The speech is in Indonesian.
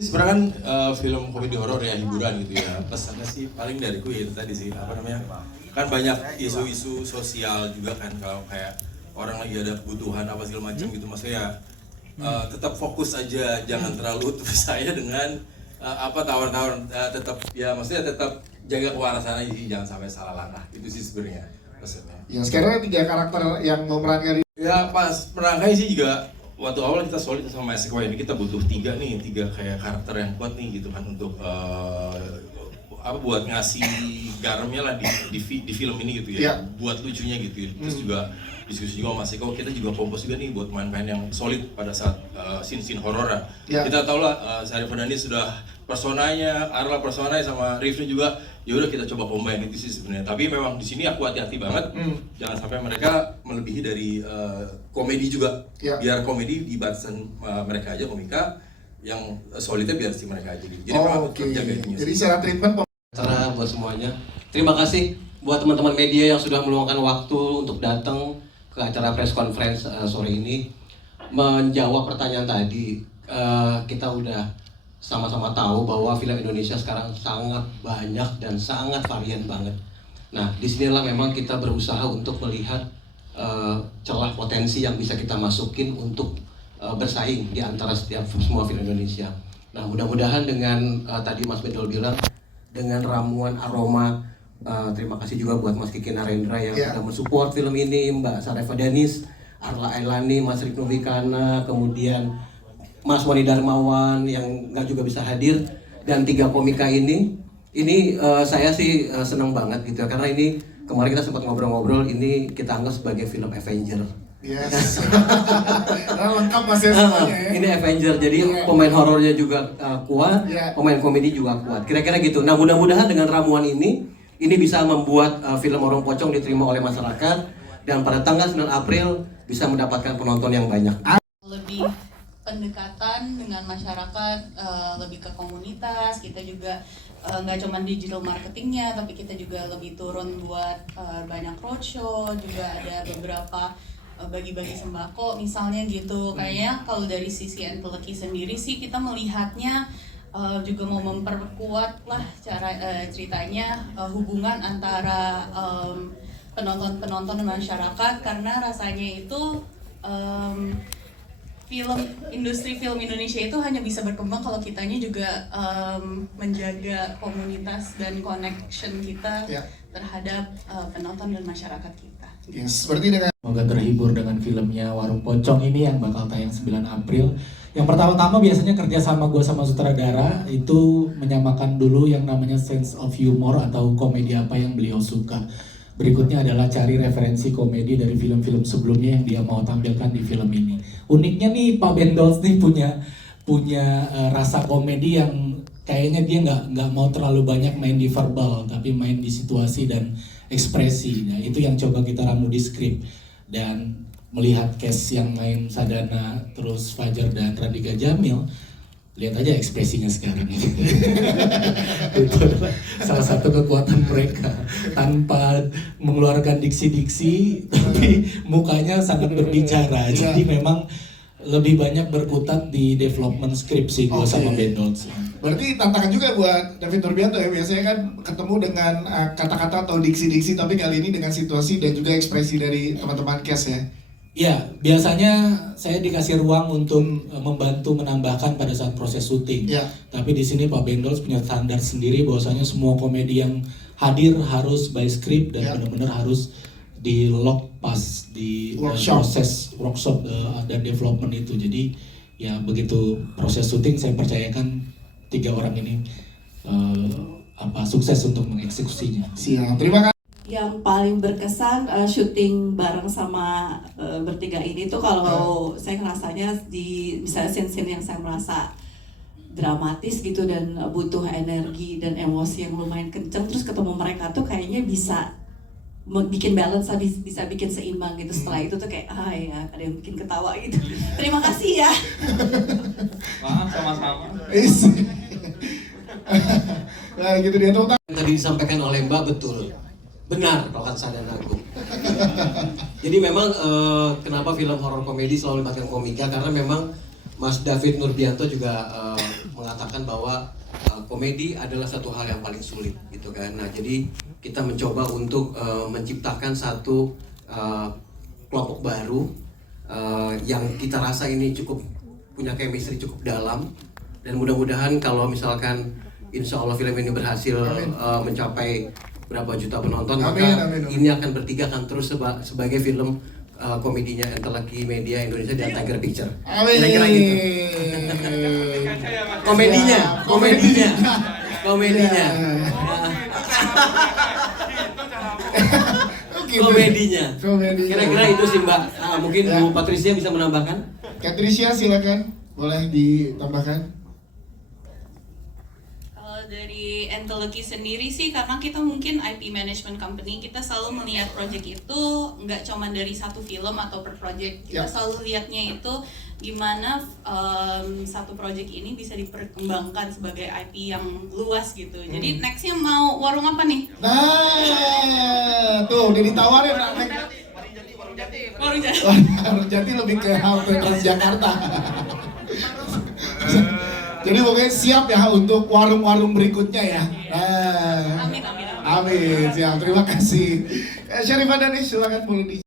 Sebenarnya kan film komedi horor ya, hiburan gitu ya. Pesannya sih paling dariku ya itu tadi sih, apa namanya, kan banyak isu-isu sosial juga kan, kalau kayak orang lagi ada kebutuhan apa segala macam gitu, maksudnya ya tetap fokus aja, jangan terlalu terpercaya dengan apa tawar-tawar, tetap ya maksudnya tetap jaga kewarasan aja sih, jangan sampai salah langkah. Itu sih sebenarnya pesannya. Yang sekarang 3 karakter yang memerankan Ya pas merangkai sih juga waktu awal kita solid sama Mas Eko, ini kita butuh tiga kayak karakter yang kuat nih gitu kan, untuk apa buat ngasih garamnya lah di film ini gitu ya, buat lucunya gitu. Terus juga diskusi juga sama Mas Eko, kita juga kompos juga nih buat main-main yang solid pada saat scene-scene horor. Kita tahu lah Syarif Fadani sudah personanya, Arla personanya sama Rifni juga, ya udah kita coba combine itu sih sebenarnya. Tapi memang di sini aku hati-hati banget, jangan sampai mereka melebihi dari komedi juga. Biar komedi di batasan mereka aja, komika yang solidnya biar si mereka aja gitu. Jadi memang jaga ininya. Jadi secara treatment acara buat semuanya. Terima kasih buat teman-teman media yang sudah meluangkan waktu untuk datang ke acara press conference sore ini. Menjawab pertanyaan tadi, kita udah sama-sama tahu bahwa film Indonesia sekarang sangat banyak dan sangat varian banget. Nah, disinilah memang kita berusaha untuk melihat celah potensi yang bisa kita masukin untuk bersaing di antara semua film Indonesia. Nah, mudah-mudahan dengan tadi Mas Bedol bilang, dengan ramuan aroma, terima kasih juga buat Mas Kiki Narendra yang sudah mensupport film ini, Mbak Syarif Fadanis, Arla Ailani, Mas Rikno Vikana, kemudian Mas Wani Darmawan yang nggak juga bisa hadir, dan 3 komika ini saya sih senang banget gitu ya, karena ini kemarin kita sempat ngobrol-ngobrol, ini kita anggap sebagai film Avenger. Yes. Lengkap Mas ya semuanya ya. Ini Avenger, jadi pemain horornya juga kuat, pemain komedi juga kuat. Kira-kira gitu. Nah, mudah-mudahan dengan ramuan ini bisa membuat film Orang Pocong diterima oleh masyarakat, dan pada tanggal 9 April bisa mendapatkan penonton yang banyak. Lebih pendekatan dengan masyarakat, lebih ke komunitas. Kita juga nggak cuma digital marketingnya, tapi kita juga lebih turun buat banyak roadshow, juga ada beberapa bagi-bagi sembako misalnya gitu. Kayaknya kalau dari sisi Enteleki sendiri sih kita melihatnya juga mau memperkuat lah cara ceritanya, hubungan antara penonton dan masyarakat, karena rasanya itu industri film Indonesia itu hanya bisa berkembang kalau kitanya juga menjaga komunitas dan connection kita terhadap penonton dan masyarakat kita. Seperti dengan semoga terhibur dengan filmnya Warung Pocong ini yang bakal tayang 9 April. Yang pertama-tama biasanya kerja sama gue sama sutradara itu menyamakan dulu yang namanya sense of humor atau komedi apa yang beliau suka. Berikutnya adalah cari referensi komedi dari film-film sebelumnya yang dia mau tampilkan di film ini. Uniknya nih Pak Bendols nih punya rasa komedi yang kayaknya dia nggak mau terlalu banyak main di verbal, tapi main di situasi dan ekspresi. Nah, itu yang coba kita ramu di skrip. Dan melihat cast yang main Sadana, terus Fajar dan Radika Jamil, lihat aja ekspresinya sekarang ini. Itu adalah salah satu kekuatan mereka, tanpa mengeluarkan diksi-diksi tapi mukanya sangat berbicara. Jadi memang lebih banyak berkutat di development skripsi gue sama Bendols. berarti tantangan juga buat David Nurbianto ya, biasanya kan ketemu dengan kata-kata atau diksi-diksi, tapi kali ini dengan situasi dan juga ekspresi dari teman-teman cast ya. Ya, biasanya saya dikasih ruang untuk membantu menambahkan pada saat proses syuting. Tapi di sini Pak Bendols punya standar sendiri bahwasanya semua komedi yang hadir harus by script dan benar-benar harus di lock pas di proses workshop dan development itu. Jadi ya begitu proses syuting saya percayakan 3 orang ini sukses untuk mengeksekusinya. Siap, terima kasih. Yang paling berkesan syuting bareng sama bertiga ini tuh kalau saya ngerasanya di misalnya scene-scene yang saya merasa dramatis gitu dan butuh energi dan emosi yang lumayan kenceng, terus ketemu mereka tuh kayaknya bisa bikin balance, bisa bikin seimbang gitu. Setelah itu tuh kayak ya ada yang bikin ketawa gitu. Terima kasih ya. Maaf, sama-sama. Nah gitu dia tuh. Tadi disampaikan oleh Mbak betul. Benar kalau kata Sadana Agung. Jadi memang kenapa film horor komedi selalu melibatkan komika, karena memang Mas David Nurbianto juga mengatakan mengatakan bahwa komedi adalah satu hal yang paling sulit gitu kan. Nah, jadi kita mencoba untuk menciptakan satu kelompok baru yang kita rasa ini cukup punya chemistry cukup dalam, dan mudah-mudahan kalau misalkan insya Allah film ini berhasil mencapai berapa juta penonton, Amin, maka amin, amin. ini akan bertiga akan terus sebagai film komedinya Enteleki Media Indonesia dan Tiger Picture. Amin. Kira-kira gitu. Komedinya, Siap. komedinya, komedinya, Gitu. komedinya. Komedinya. Kira-kira itu sih Mbak. Mungkin Ya. Bu Patricia bisa menambahkan. Katricia silakan, boleh ditambahkan. Kalau dari Enteleki sendiri sih, karena kita mungkin IP management company, kita selalu melihat project itu nggak cuma dari satu film atau per project. Kita Ya. selalu lihatnya itu gimana satu project ini bisa diperkembangkan sebagai IP yang luas gitu. Jadi nextnya mau warung apa nih? Nah, tuh udah ditawarin. Warung Jati. Warung Jati lebih ke halte Transjakarta. Jadi pokoknya siap ya untuk warung-warung berikutnya ya. Nah, Amin, amin, amin. amin. Siap, terima kasih. Syarifah Danis, silakan boleh di